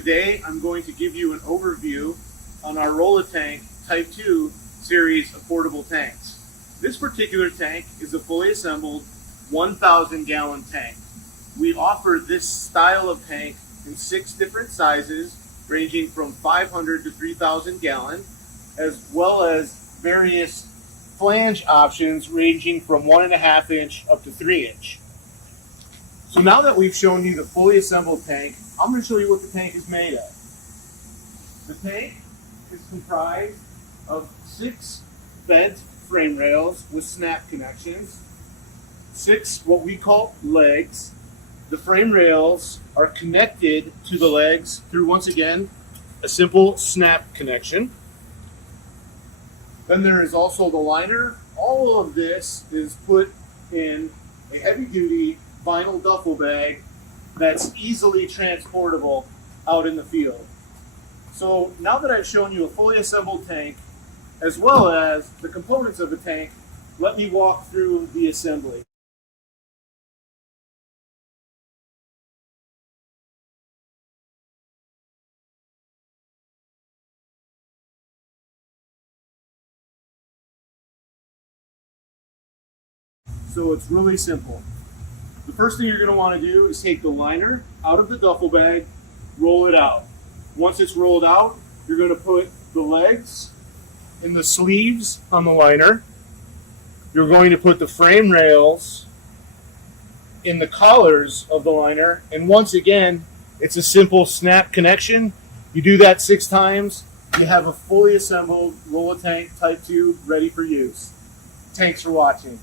Today I'm going to give you an overview on our Rol-La-Tank Type 2 series of portable tanks. This particular tank is a fully assembled 1,000 gallon tank. We offer this style of tank in 6 different sizes ranging from 500 to 3,000 gallon, as well as various flange options ranging from 1.5 inch up to 3 inch. So now that we've shown you the fully assembled tank, I'm going to show you what the tank is made of. The tank is comprised of 6 bent frame rails with snap connections, 6 what we call legs. The frame rails are connected to the legs through, once again, a simple snap connection. Then there is also the liner. All of this is put in a heavy-duty vinyl duffel bag that's easily transportable out in the field. So now that I've shown you a fully assembled tank, as well as the components of the tank, let me walk through the assembly. So it's really simple. The first thing you're going to want to do is take the liner out of the duffel bag, roll it out. Once it's rolled out, you're going to put the legs in the sleeves on the liner. You're going to put the frame rails in the collars of the liner, and once again, it's a simple snap connection. You do that 6 times, you have a fully assembled Rol-La-Tank Type 2 ready for use. Thanks for watching.